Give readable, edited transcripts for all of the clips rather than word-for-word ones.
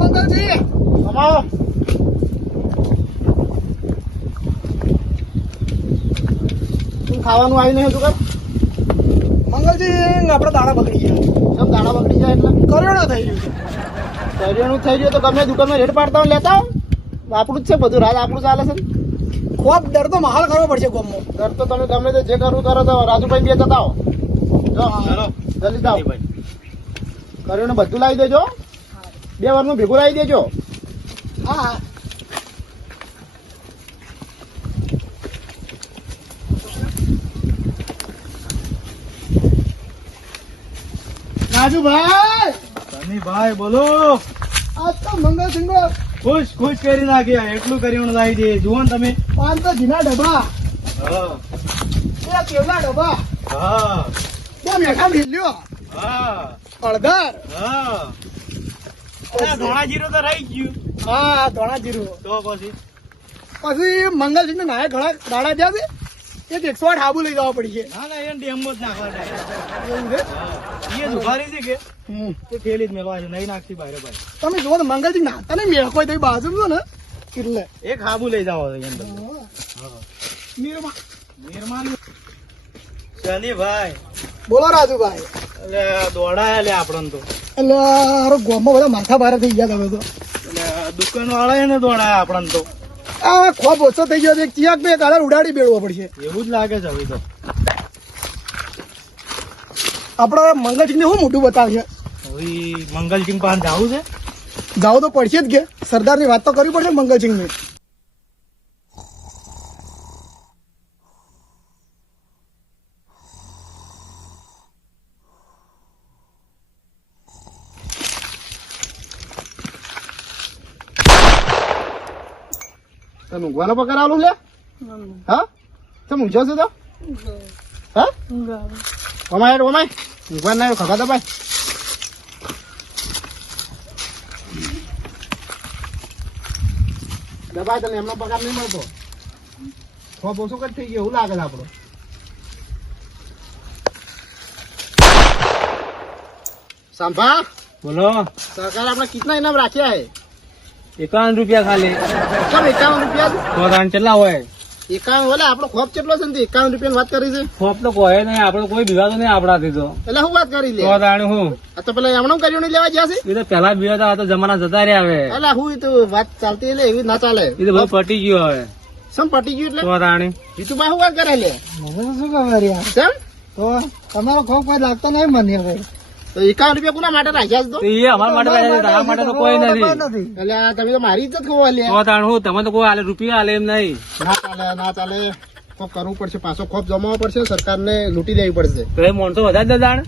મંગલજી કમાઓ. શું ખાવાનું આવી નહીં હતું? મંગલજી આપડે દાણા બગડી ગયા. કેમ દાણા બગડી જાય એટલે? કરિયાણું થઈ ગયું છે. કરિયાણું થઈ ગયું તો ગમે દુકાનમાં રેટ પાડતા હોય લેતા આવો. આપણું જ છે બધું, રાત આપણું ચાલે છે ને. ખોબ દર તો મહાલ કરવો પડશે ગોમમાં. દર તો તમે ગમે તે જે કરવું કરો તો રાજુભાઈ બે જતા આવો. જો, જલ્દી જાઓ. કરિયાણું બધું લાવી દેજો. 2 વારનું ભેગું લાવી દેજો. હા રાજુભાઈ, ભાઈ બોલો. આજ તો મંગલસિંહ ખુશ ખુશ કરી નાખ્યા. એટલું કરિયાણું લાવી દે. જુઓ ને તમે. 5 તો ઘીના ડબ્બા, હા 2 તેલના ડબ્બા, હા 2 મેઠા ભીલ્યો, હા હળદર, હા. ધોળા જીરું તો રહી ગયું. હા ધોળા જીરું. તો પછી પછી મંગલસિંહ નાયા ઘણા દાડા જ્યાં છે એક 108 હાબુ લઈ જવા પડી છે. ના ના એને ડેમો જ નાખવા જાય. એવું છે. એ જ ઉભારી છે કે હમ. તે થેલી જ મેળવા છે. નહીં નાખતી ભાઈ ભાઈ. તમે જુઓ તો મંગલસિંહ નાતા નહીં મેળ કોઈ તો બાજુ છો ને એટલે એક હાબુ લઈ જાવ અંદર. નિર્મા. નિર્માણ શનિ ભાઈ. બોલો રાજુભાઈ. એટલે દોડાયા લે આપણને તો. એટલે હારો ગામમાં બધા માથા ભારે થઈ ગયા તમે તો. એટલે દુકાન વાળા એને દોડાયા આપણને તો. આ ખોબ ઓછો થઈ ગયો છે. એક ચિયાક બે કાળા ઉડાડી બેડવો પડશે. એવું જ લાગે છે હવે તો. આપડે મંગલસિંહ ને શું મોટું બતાવશે? હવે મંગલસિંહ પાસે જવું છે. જાવ તો પડશે જ કે સરદાર ની વાત તો કરવી પડશે મંગલસિંહ ની. તને ઊંઘવાનો પગાર આલું લે? હા? તમે ઊંઘો છો તો? હા? ઓમાય ઊંઘવા ના ખભા દબાય. દબાય તને એમનો પગાર નહીં મળતો. ખોબ ઓછો કટ થઈ ગયો એવું લાગે છે આપણો. સાંભા, બોલો. સરકાર આપણે કેટલા ઇનામ રાખ્યા હે? 51 રૂપિયા ખાલી. કેમ 51 રૂપિયા? તો તાણ કેટલા હોય? 51 ઓલે આપણો ખોપ કેટલો છે ને? 51 રૂપિયાની વાત કરી છે. ખોપ તો કોઈ નહીં. આપડે કોઈ બીવાતો નહીં આપડાથી તો. એટલે શું વાત કરી લે? તો તાણ હું આ તો પેલા એમણે કર્યું નહીં લેવા ગયા છે. એ તો પેલા બીવાતા તો જમાના જતા રહ્યા હવે. એટલે હું તો વાત ચાલતી એટલે એવી ના ચાલે. એ તો બધું પટી ગયું હવે. સમ પટી ગયું એટલે તો તાણી જીતુભાઈ શું વાત કરે લે? મને તો શું ખબર યાર. કેમ? તો તમારો ખોફ કોઈ લાગતો નહીં મને હવે. તો 51 રૂપિયા કોના માટે રાખ્યા છે તો? એ અમારા માટે લાગ્યા છે, તારા માટે તો કોઈ નથી. એટલે આ તમે તો મારી ઇજ્જત ખોવા લે. તો તાણ હું તમે તો કોઈ આલે રૂપિયા આલે એમ નહીં. ના ચાલે. કોક કરવું પડશે, પાછો ખોફ જમાવવો પડશે, સરકારને લૂંટી લેવી પડશે. તો એ માણસો વધારે દે તાણ.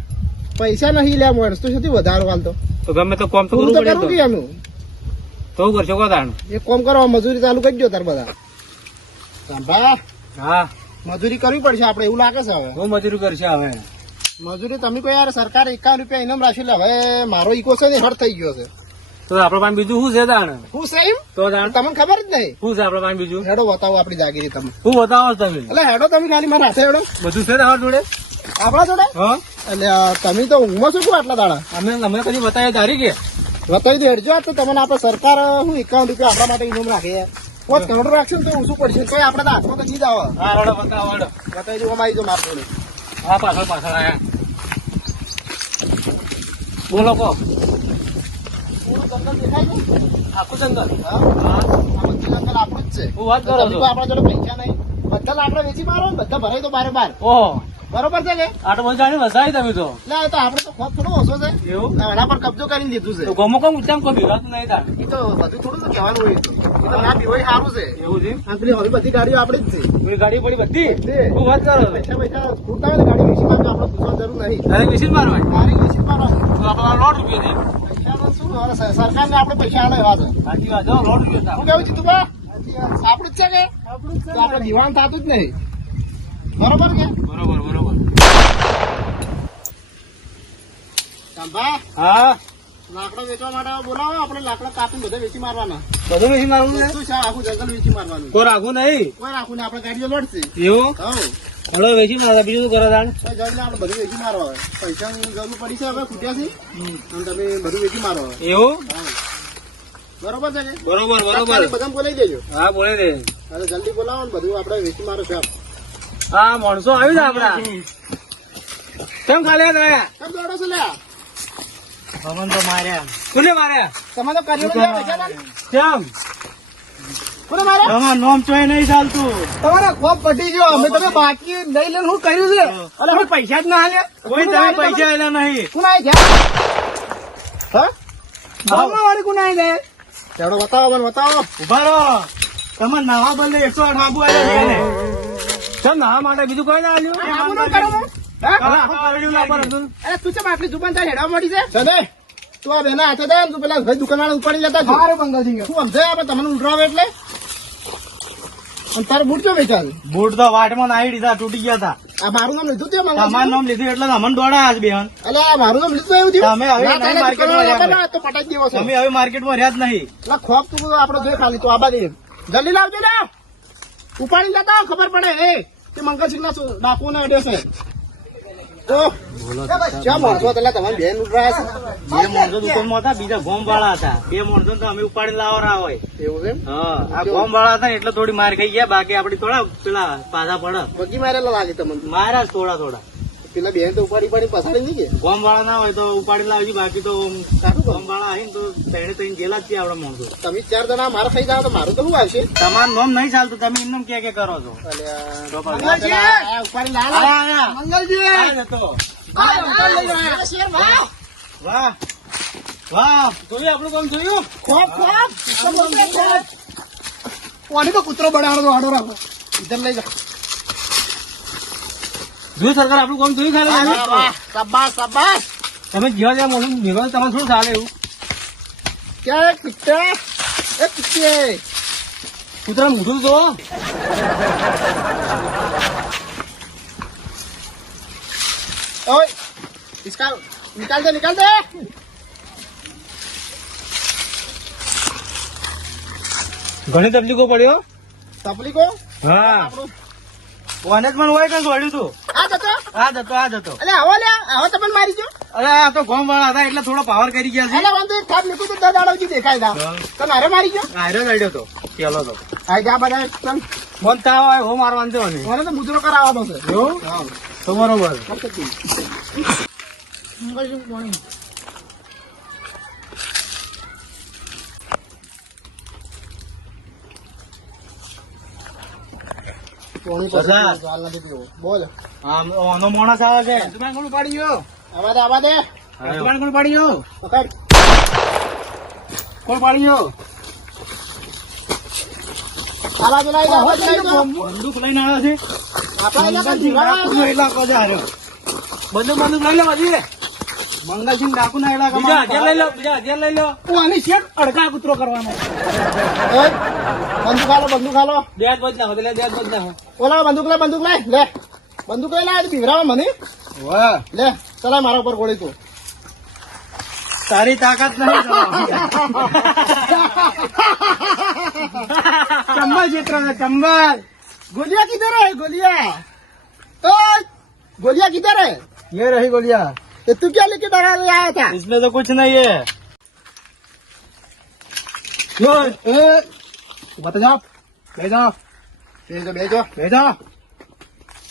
પૈસા નહીં લે માણસ તો શેથી વધારો હાલતો? તો ગમે તો કોમ તો હું કરવું તો પડે કરું તો. કે એનું તો શું કરશો કો તાણ. એક કામ કરો, મજૂરી ચાલુ કરી દો તાર બધા. સાંભા, હા મજૂરી કરવી પડશે આપણે એવું લાગે છે હવે. બહુ મજૂરી કરશે હવે. મજૂરી તમે કોઈ યાર સરકારે 51 રૂપિયા ઇનામ રાખ્યું એટલે હવે મારો ઈકો છે ને હટ થઈ ગયો છે. તો આપડે પાસે બીજું શું છે તાણ? હું છે એમ? તો તાણ તમને ખબર જ નહીં. શું છે આપડે પાસે બીજું? હેડો બતાવો આપણી જાગીરી તમે. શું બતાવો છો તમે? એટલે હેડો તમે ખાલી મારા હાથે હેડો. બધું છે તમારા જોડે? આપણા જોડે? હા એટલે તમે તો ઊંઘમાં શું આટલા દાડા? અમે કદી બતાવ્યા તારી કે બતાવી દો હેડજો. આ તો તમને આપણે સરકાર હું 51 રૂપિયા આપણા માટે ઇનામ રાખે. 5 કરોડ રાખશે ને તો ઓછું પડશે. કોઈ આપણે તો હાથમાં તો નહીં જ આવે. હા રડો બતાવો રડો. બતાવી દો અમારી જો મારા જોડે. હા પાછળ પાછળ આયા. બોલો કો. પૂરું જંગલ દેખાય છે? આખું જંગલ. હા? હા આ બધું જંગલ આપણું જ છે. શું વાત કરો તમે છો? તો આપણા જોડે પૈસા નહીં. બધા લાકડા વેચી મારો ને બધા ભરાય તો બારે બાર. ઓહો બરોબર છે કે? આટલું બધું જાણી વસાવી તમે તો. એટલે આ તો આપણે તો ખોફ થોડો ઓછો છે. એવું એના પર કબજો કરીને દીધું છે. તો ગમો કમ ઉચ્ચામ કોઈ ભીવાતું નહીં તાર. એ તો બધું થોડું તો કહેવાનું હોય. એ તો ના પીવાય સારું છે. એવું છે? આ પેલી હવે બધી ગાડીઓ આપણી જ છે. પેલી ગાડી પડી બધી. બધી. શું વાત કરો છો? પૈસા પૈસા ખૂટતા હોય ને ગાડી વેચી મારજો. આપણે પૂછવાની જરૂર નહીં. તારે વિશેષ મારવાય. ગાડી વેચી મારવાની. તો આપડે લોટ રૂપિયા દે. પૈસાનો શું હવે સરકારને આપણે પૈસા આલે એવા છે. સાચી વાત છે, લોટ રૂપિયા શું કેવું જીતુભા? આપણું જ છે કે? તો આપણે દીવાન થતું જ નહીં. બરોબર કે? બરોબર બરોબર. સાંભા, હા લાકડા વેચવા માટે બોલાવો. આપણે લાકડા કાપીને બધા વેચી મારવાના. બધું વિશેષ મારવું છે? શું છે આખું જંગલ વેચી મારવાનું. કોઈ રાખવું નહીં. કોઈ રાખવું ને આપણે ગાડીઓ લડશે. એવું હવ હલો વેચી મારવા બીજું શું કરો તાણ? તો જઈને આપણે બધું વેચી મારો હવે. પૈસાની જરૂર પડી છે હવે ખૂટ્યા છે અને તમે બધું વેચી મારો હવે. એવું હા. બરોબર છે ને? બરોબર ખાલી બધાને બોલાવી દેજો. હા બોલે દે. અરે જલ્દી બોલાવો ને બધું આપણે વેચી મારો છે. હા માણસો આવી જાય આપડા. કેમ ખાલી રહ્યા? કેમ દોડો છો લ્યા? ભવન તો માર્યા. કોને માર્યા? તમે તો કર્યું લ્યા વેચાતા ને? કેમ? કોને માર્યા? તમારું નામ ચોય નહીં ચાલતું. તમારા ખોપ પટી ગયો અમે તમે બાકી નહીં લઈને શું કર્યું છે અરે અમે પૈસા જ ના હાલ્યા કોઈ તમે પૈસા આવેલા નહીં. કોણ આવી ગયા? હા? ગામમાં વાળી કોણ આવી જાય ચાલો બતાવો મને બતાવો. ઉભા રહો. તમે નાવા બદલે 108 આબુ આવ્યા છે. કેમ નાવા માટે બીજું કોઈ ના આવ્યું? આબુ નો કરો હું? હા? આખું કરડ્યું ના પડે તું. અરે તું ચમ આટલી દુકાન તારી હેડવા મળી છે? સદે તું આ બેના હાથે દે તું પેલા ભાઈ દુકાનવાળા ઉપાડી લેતા છો. મારે બંગાળજી શું સમજાય આપણે તમને ઉઠરાવે એટલે? અને તારું બૂટ કેમ વેચાલ? બૂટ તો વાટમાં નાહી દીધા, તૂટી ગયા હતા. આ મારું નામ લીધું તે તમારું નામ લીધું એટલે અમને દોડાયા જ બેન. અલે આ મારું નામ લીધું એવું થયું? તમે હવે ના, નહીં તારા માર્કેટમાં દુકાનવાળા રહ્યા તો પટાઈ દેવો છે. તમે હવે માર્કેટમાં રહ્યા જ નહીં. એટલે ખોફ તું આપડે જોઈએ ખાલી તું આબા દે જલ્દી લાવજો ને ઉપાડી લેતા આવો, ખબર પડે એ તે મંગલસિંહ ના ડાકુ ને અડે છે તો ક્યાં માણસો હતા તમારી બેન ઉઠરાયા બે માણસો દુકાનમાં હતા, બીજા ગોમ વાળા હતા. બે માણસો તો અમે ઉપાડી લાવવાના હોય. છે એવું એમ? હા આ ગોમ વાળા હતા ને એટલે થોડી માર ખાઈ ગયા, બાકી આપડી થોડા પેલા પાછા પડે બગી મારેલા લાગે તમને મારા જ થોડા થોડા. પેલા બેન તો ઉપાડી પસાડી નહીં ગયા ગોમ વાળા ના હોય તો ઉપાડી લાવજો, બાકી તો સારું ગોમ વાળા આવીને તો તેને તઈને ગયેલા જ છે આપડા માણસો. તમે 4 જણા મારા થઈ જાવ તો મારું તો શું આવશે? તમારું નામ નહીં ચાલતું, તમે એમને કે કરો છો. તો પછી. ઉપાડી લાવ મંગલજી આ જતો. વાહ વાહ જોયું આપણું કામ જોયું. પાણી તો કૂતરો બનાવવાનો આડો રાખો ઇધર લઈ જા જોયું સરકાર આપણું કામ જોયું ખાલી. શાબાશ શાબાશ તમે જ્યાં જ્યાં મોડું નિભાવ તમારે શું ચાલે એવું. ક્યાં એક પિક્ચર એક પિક્ચર કૂતરા મોઢું જો. ओए इसका निकाल दे ઘણી તકલીફો પડ્યો. तपली को હા કોને જ મને હોય કઈ જોડ્યું તું. आ जतो આ જતો अरे आवा ले आवा तपन मारी जो અરે આ તો ગોમ વાળા હતા એટલે થોડો પાવર કરી ગયા છે. अरे वांदे थाप लिखो तो दादाड़ो जी देखाय दा तो नारे मारी जो આર્યો લડ્યો તો પેલો તો आय जा बड़ा चल મન તાવ આવે હો મારવાનું છે ને. ओने तो मुजरो करावा दो से એવું हां તો બરોબર. કોણી બધા. ગાલ નથી પીવો બોલ આનો માણસ આવે છે. દુકાન કોણ પાડી ગયો आवा दे દુકાન કોણ પાડી ગયો पकड़ કોણ પાડી ગયો आवाज नहीं दो બંદૂક લઈને આવ્યો છે. आपा इलाका મંગલસિંહ ડાકુનો ઇલાકો છે હારો. બંદૂક લઈ લે બધી. મંગલસિંહ ડાકુના ઇલાકામાં બીજા હજાર લઈ લો. હું આની શેઠ અડકા કૂતરો કરવાનો बंदूक खा लो બે જ બજ નાખો, બે જ બજ નાખો. ओला बंदूक ले बंदूक ले ला बिगड़ावा मने વાહ ले चला मारा ऊपर गोली तू તારી તાકાત નહીં. ચંબલ જેટલો છે ચંબલ गोलियां किधर है गोलियां किधर है ये रही गोलियां. ये तू क्या लेके डरा ले आया था इसमें तो कुछ नहीं है. બતા જાઓ બે જાઓ भेजो બે જાઓ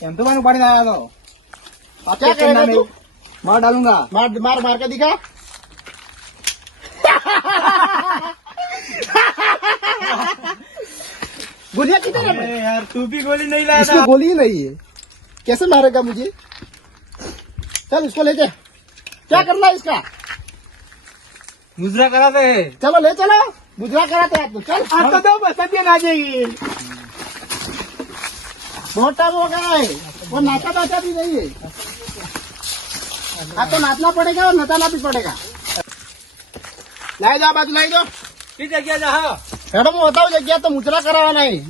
એમ તો મને પાડીને આવ્યા તો क्या करेगा तू માર ડાલુંગા मार मार मार के दिखा गोलियां किधर है अरे यार तू भी गोली नहीं लाया इसमें था. गोली ही नहीं है कैसे मारेगा मुझे चल इसको लेके क्या करना है इसका मुजरा कराते हैं. चलो ले चलो गुजरा कराते हैं आपको चल આ તો દો બસ અત્યારે ના જઈએ बहुत टाइम हो गया है वो नाचा नाचा भी नहीं है आप तो नाचना पड़ेगा और नचाना भी पड़ेगा लाई दो बाजू लाई दो किस जगह जा. मैडम હું બતાવું જગ્યા તો મુચરા કરાવવાના નહીં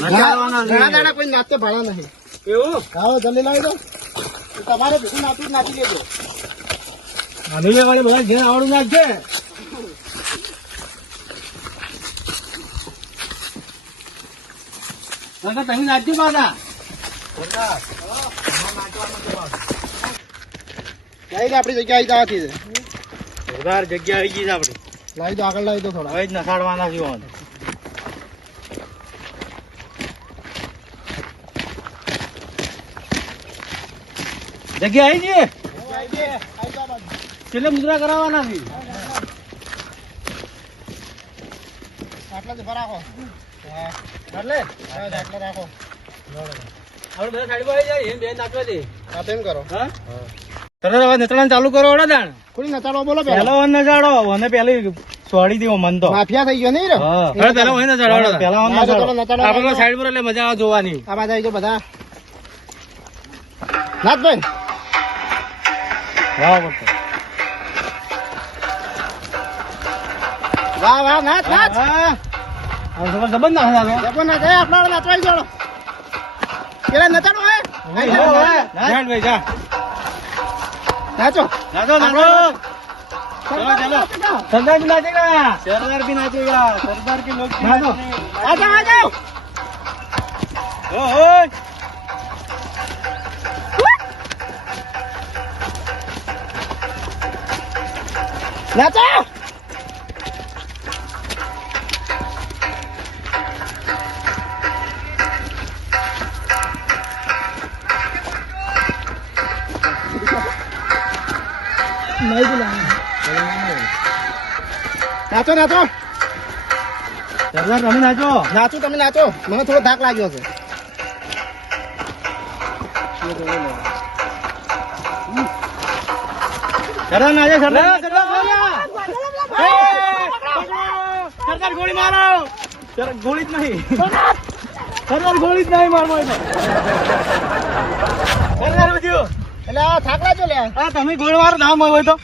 નચાવવાના નહીં. ઘણા દાડા કોઈ નાચતે ભાડા નહીં એવું આવો જલ્દી લાવી દો તમારે ભેગું નાચી નાચી લેજો આની લેવાની બધા ઘેર આવડું નાખશે. તમે નાચ્યું પાછા. ક્યાંય આપણી જગ્યા આવી જવાથી જોરદાર જગ્યા આવી ગઈ છે આપડી. લાવી દો આગળ લાવી દો થોડા હવે જ નસાડવાના છે ઓન. જગ્યા આવી છે કેટલે મુદ્રા કરાવવાના છે આટલા જ ભરાખો એટલે આટલા રાખો આપણે બધા સાઈડ પર આવી જાય એમ બે નાખવા દે હા તેમ કરો હા તરત હવે નતળાને ચાલુ કરો ઓડા દાણ કોની નચાડો બોલો પહેલો પેલા વન નચાડો અને પેલી છોડી દેવો મન તો માફિયા થઈ ગયો નહીં રે હા હવે પેલા વન નચાડો પેલા વન ના, તો નચાડો ચલો નચાડો. આપણે સાઈડ પર એટલે મજા આવે જોવાની આ બાજુ આવી જાઓ બધા નાથભાઈ વાહ પડતો વાહ વાહ નાથ નાથ હા આ સબર જબર ના હાલો જબો ના જાય આપણા નાચવાઈ જોડો પેલા નચાડો હે જા ભાઈ જા નાચો નાચો નાચો चलो चलो सरदार भी नाचेगा सरदार भी नाचेगा सरदार के लोग नाचो आ जाओ ओए नाचो નાચો નાચો सरदार તમે નાચો નાચો તમે નાચો મને થોડો થાક લાગ્યો છે सरदार नाचे सरदार सरदार गोली मारो गोली જ નહીં સરદાર ગોળી જ નહીં મારવો સરદાર બધું એટલે આ થાક લાગ્યો લે આ તમે ગોળી મારો નામ હોય તો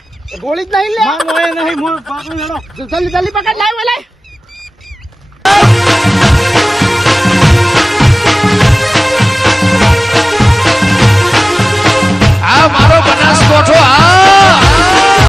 ગોળી જ નહીં લે નામ હોય નહીં હું પાકડી હેડો જલ્દી જલ્દી પકડ લાવ લાવ